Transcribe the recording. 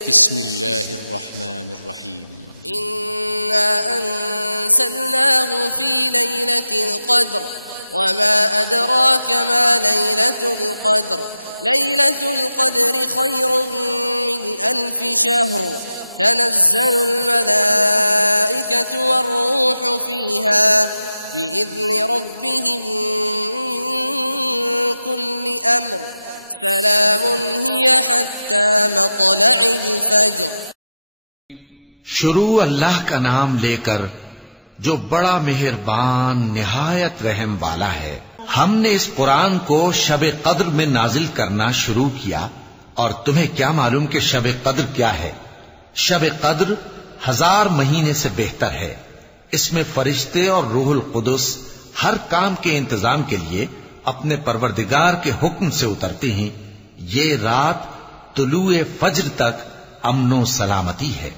बिस्मिल्लाहिर्रहमानिर्रहीम। इन्ना अंज़लनाहु फी लैलतिल क़द्र वमा अदराक मा लैलतुल क़द्र लैलतुल क़द्रि खैरुम मिन अल्फि शहर तनज़्ज़लुल मलाइकतु वर्रूहु फ़ीहा बिइज़्नि रब्बिहिम मिन कुल्लि अम्र सलामुन हिय हत्ता मत्लइल फज्र। शुरू अल्लाह का नाम लेकर जो बड़ा मेहरबान निहायत रहम वाला है। हमने इस कुरान को शब कद्र में नाजिल करना शुरू किया और तुम्हें क्या मालूम कि शब कद्र क्या है? शब कद्र 1000 महीने से बेहतर है। इसमें फरिश्ते और रूहुल कुदुस हर काम के इंतजाम के लिए अपने परवरदिगार के हुक्म से उतरती हैं। ये रात तुलुए फज्र तक अमनो सलामती है।